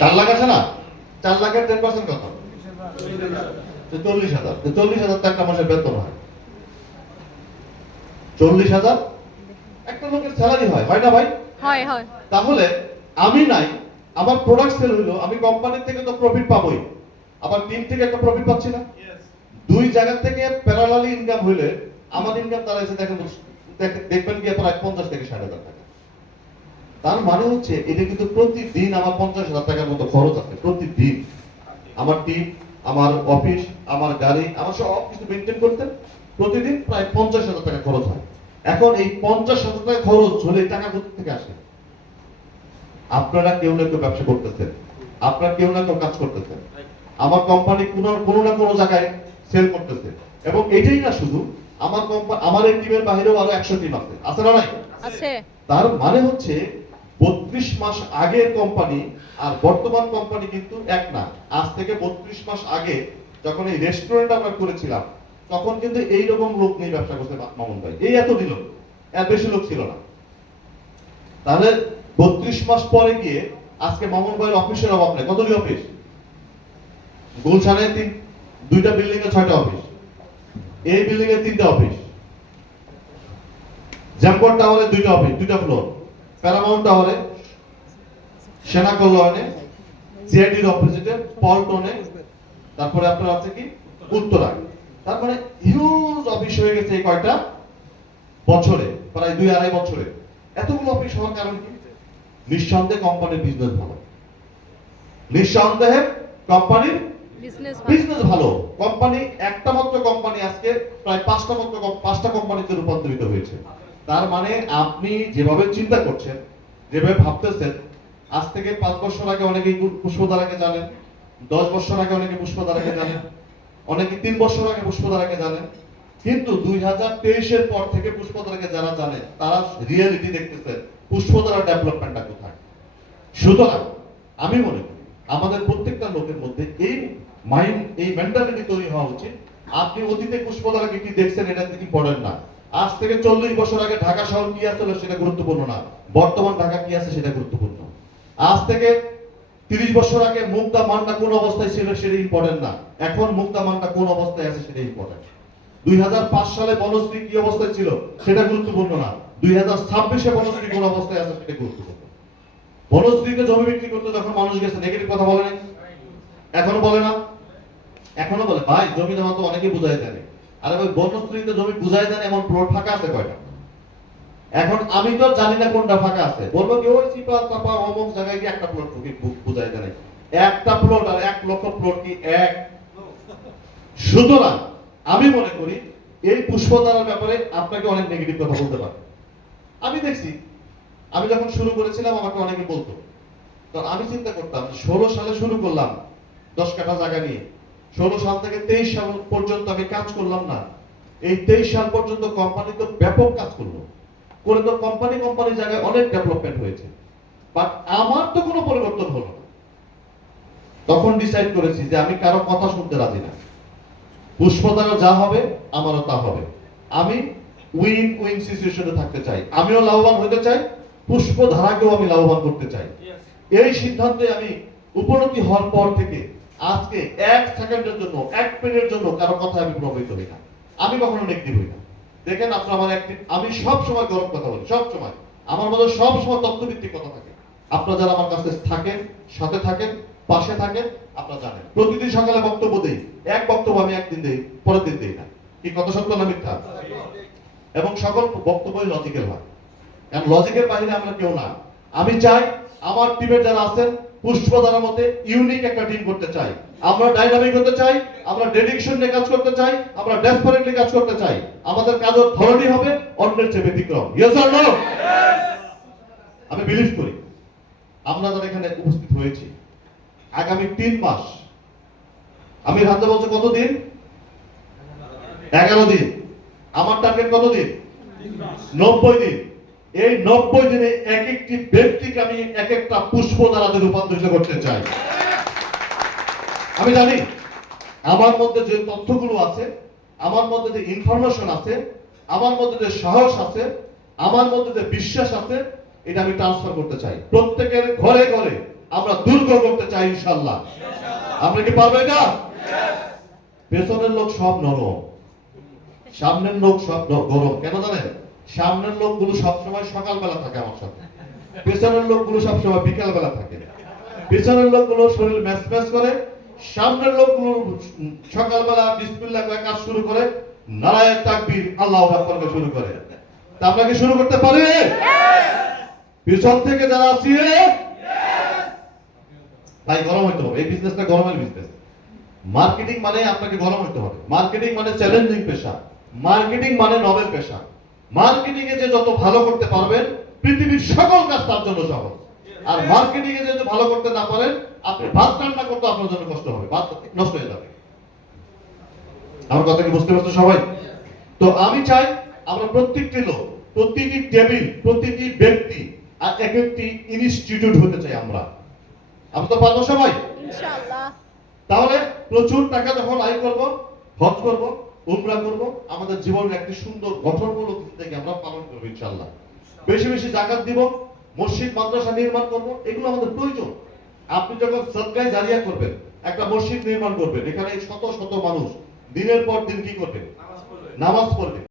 4 লাখ আছে না, 4 লাখের 10% কত? 40,000। 40,000 তো একটা মাসের বেতন হয়। 40,000 একটা লোকের স্যালারি হয়, হয় না ভাই? হয় হয়। তাহলে আমি নাই, আমার প্রোডাক্ট সেল হইলো, আমি কোম্পানির থেকে তো প্রফিট পাবোই, আবার টিম থেকে একটা প্রফিট পাচ্ছি না। দুই জায়গা থেকে প্যারালালি ইনকাম হইলে আমার ইনকাম দাঁড়াইছে দেখবেন কি প্রায় 50 থেকে 60,000 টাকা। তার মানে হচ্ছে এটা কিন্তু প্রতিদিন আমার 50,000 টাকার মতো খরচ আছে প্রতিদিন। আমার টিম, আমার অফিস, আমার গাড়ি, আমার সব কিছু মেনটেন করতে প্রতিদিন প্রায় 50,000 টাকা খরচ হয়। এখন এই 50,000 টাকা খরচ হলে টাকা কোথা থেকে আসে? আপনারা কেউ না কেউ ব্যবসা করতেছেন, আপনারা কেউ না কেউ কাজ করতেছেন, আমার কোম্পানি কোনো না কোনো জায়গায় সেল করতেছে। এবং এটাই না শুধু আমার কোম্পানি, আমার এই টিমের বাইরেও আরো 100 টিম আছে, আছে না নাই? আছে। তার মানে হচ্ছে 32 মাস আগের কোম্পানি আর বর্তমান কোম্পানি কিন্তু এক না। আজ থেকে 32 মাস আগে যখন এই রেস্টুরেন্ট আমরা করেছিলাম তখন কিন্তু এই রকম লোক নিয়ে ব্যবসা করতে মামুন ভাই, এই এত দিল, এর বেশি লোক ছিল না। তাহলে 32 মাস পরে গিয়ে আজকে মামুন ভাইয়ের অফিসের অভাব নেই। কতটি অফিস? গুলশানে 2টা বিল্ডিং এ 6টা অফিস, এই বিল্ডিং এ 3টা অফিস, জ্যামকোট টাওয়ারে 2টা অফিস, 2টা ফ্লোর, প্যারামাউন্ট টাওয়ারে, সেনা কল্যাণে, জিআইডির অপোজিটে, পল্টনে, তারপরে আপনার আছে কি উত্তরা। তার মানে হিউজ অফিস হয়ে গেছে এই কয়টা বছরে, প্রায় 2-2.5 বছরে। এতগুলো অফিস হওয়ার কারণ কি? নিঃসন্দেহে কোম্পানির বিজনেস ভালো, নিঃসন্দেহে কোম্পানির বিজনেস ভালো। কোম্পানি একটা মাত্র কোম্পানি আজকে প্রায় 5টা কোম্পানিতে রূপান্তরিত হয়েছে। তার মানে আপনি যেভাবে চিন্তা করছেন, যেভাবে ভাবতেছেন, আজ থেকে 5 বছর আগে অনেকেই পুষ্পধারাকে জানেন, 10 বছর আগে অনেকে পুষ্পধারাকে জানেন, অনেকে 3 বছর আগে পুষ্পধারাকে জানেন, কিন্তু 2023 এর পর থেকে পুষ্পধারাকে যারা জানে তারা রিয়েলিটি দেখতেছেন পুষ্পধারার ডেভেলপমেন্টটা কোথায়। সুতরাং আমি মনে করি আমাদের প্রত্যেকটা লোকের মধ্যে এই মাইন্ড, এই মেন্টালিটি তৈরি হওয়া উচিত। আপনি অতীতে পুষ্পধারাকে কি দেখছেন এটা ইম্পর্টেন্ট না। আজ থেকে 40 বছর আগে ঢাকা শহর কি ছিল সেটা গুরুত্বপূর্ণ না, বর্তমান ঢাকা কি আছে সেটা গুরুত্বপূর্ণ। আজ থেকে 30 বছর আগে মুক্তা মানটা কোন অবস্থায় ছিল সেটা ইম্পর্টেন্ট না, এখন মুক্তা মানটা কোন অবস্থায় আছে সেটা ইম্পর্টেন্ট। 2005 সালে বনশ্রী কি অবস্থায় ছিল সেটা গুরুত্বপূর্ণ না, 2026-এ বনশ্রী কোন অবস্থায় আছে সেটা গুরুত্বপূর্ণ। বনশ্রীতে জমি বিক্রি করতে যখন মানুষ গেছে নেগেটিভ কথা বলে নাই? এখনো বলে না? এখনো বলে ভাই জমি জমা তো অনেকেই বুঝাই দেয়। আরে ভাই বনশ্রীতে জমি বুঝাই দেন এমন প্লট ফাঁকা আছে কয়টা? এখন আমি তো জানি না কোনটা ফাঁকা আছে, বলবো কি ওই চিপা চাপা অমুক জায়গায় গিয়ে একটা প্লট বুঝাই দেয়। একটা প্লট আর 1 লক্ষ প্লট কি এক? সুতরাং আমি মনে করি এই পুষ্পধারার ব্যাপারে আপনাকে অনেক নেগেটিভ কথা বলতে পারে। আমি দেখছি, আমি যখন শুরু করেছিলাম আমাকে অনেকে বলতো, তখন আমি চিন্তা করতাম 16 সালে শুরু করলাম 10 কাঠা জায়গা নিয়ে, 16 সাল থেকে 23 সাল পর্যন্ত আমি কাজ করলাম না। এই 23 সাল পর্যন্ত কোম্পানি তো ব্যাপক কাজ করলো, করে তো কোম্পানি জায়গায় অনেক ডেভেলপমেন্ট হয়েছে, বাট আমার তো কোনো পরিবর্তন হলো না। তখন ডিসাইড করেছি যে আমি কারো কথা শুনতে রাজি না, পুষ্পধারা যা হবে আমারও তা হবে। আমি উইন উইন সিচুয়েশনে থাকতে চাই, আমিও লাভবান হতে চাই, পুষ্পধারাকেও আমি লাভবান করতে চাই। এই সিদ্ধান্তে আমি উপনীত হওয়ার পর থেকে আজকে 1 সেকেন্ডের জন্য, 1 মিনিটের জন্য কারো কথা আমি প্রভাবিত হই না, আমি কখনো নেগেটিভ হই না। দেখেন আপনারা আমার আমি সব সময় গরম কথা বলি, সব সময় আমার মধ্যে সব সময় তথ্যভিত্তিক কথা থাকে। আপনারা যারা আমার কাছে থাকেন, সাথে থাকেন, পাশে থাকেন, আপনারা জানেন প্রতিদিন সকালে বক্তব্য দেই, এক বক্তব্য আমি একদিন দেই, পরের দিন দেই না। কি কথা সত্য না মিথ্যা? এবং সকল বক্তব্যই লজিক্যাল হয়, কারণ লজিকের বাইরে আমরা কেউ না। আমি চাই আমার টিমের যারা আছেন পুষ্পধারার মধ্যে ইউনিক একটা টিম করতে চাই, আমরা ডাইনামিক হতে চাই, আমরা ডেডিকেশন নিয়ে কাজ করতে চাই, আমরা ডেসপারেটলি কাজ করতে চাই। আমাদের কাজের ধরনই হবে অন্যের চেয়ে ব্যতিক্রম। Yes or no? আমি বিলিভ করি আমরা যারা এখানে উপস্থিত হয়েছি আগামী 3 মাস, আমি রাতে বলছি কতদিন? 11 দিন। আমার টার্গেট কতদিন? 90 দিন। এই 90 দিনে এক একটি ব্যক্তিকে আমি এক একটা পুষ্পধারাতে রূপান্তরিত করতে চাই। আমি জানি আমার মধ্যে যে তথ্যগুলো আছে, আমার মধ্যে যে ইনফরমেশন আছে, আমার মধ্যে যে সাহস আছে, আমার মধ্যে যে বিশ্বাস আছে, এটা আমি ট্রান্সফার করতে চাই। প্রত্যেকের ঘরে ঘরে আমরা দুর্গ করতে চাই ইনশাআল্লাহ। আমরা কি পারবো এটা? পেছনের লোক সব নরম, সামনের লোক সব গরম। কেন জানেন? সামনের লোকগুলো সবসময় সকালবেলা থাকে আমার সাথে, পেছনের লোকগুলো সবসময় বিকাল বেলা থাকে। পেছনের লোকগুলো শরীর ম্যাচ ম্যাচ করে, সামনের লোকগুলো সকালবেলা বিসমিল্লাহ কয়ে কাজ শুরু করে, নারায়ে তাকবীর আল্লাহু আকবার করে শুরু করে। তা আমরা কি শুরু করতে পারি? পিছন থেকে যারা আছি তাই গরম হইতে হবে। এই বিজনেসটা গরমের বিজনেস। মার্কেটিং মানে আপনাকে গরম হইতে হবে। মার্কেটিং মানে চ্যালেঞ্জিং পেশা। মার্কেটিং মানে নবেল পেশা। মার্কেটিং এ যে যত ভালো করতে পারবেন, পৃথিবীর সকল কাজ তার জন্য সহজ। আর মার্কেটিং এ যদি ভালো করতে না পারেন, আপনি ভাত রান্না করতে আপনার জন্য কষ্ট হবে, ভাত নষ্ট হয়ে যাবে। আমার কথা কি বুঝতে পারছো সবাই? তো আমি চাই আমরা প্রত্যেকটি লোক, প্রতিটি টেবিল, প্রতিটি ব্যক্তি আর এক একটি ইনস্টিটিউট হতে চাই আমরা। আমরা তো পারবো সবাই ইনশাআল্লাহ। তাহলে প্রচুর টাকা যখন আয় করব, হজ করব, উমরা করব, আমাদের জীবনের একটি সুন্দর গঠনমূলক জিন্দেগি আমরা পালন করব ইনশাআল্লাহ। বেশি বেশি যাকাত দিব, মসজিদ মাদ্রাসা নির্মাণ করব, এগুলো আমাদের প্রয়োজন। আপনি যখন সদকায়ে জারিয়া করবেন, একটা মসজিদ নির্মাণ করবেন, এখানে শত শত মানুষ দিনের পর দিন কি করবে? নামাজ পড়বে।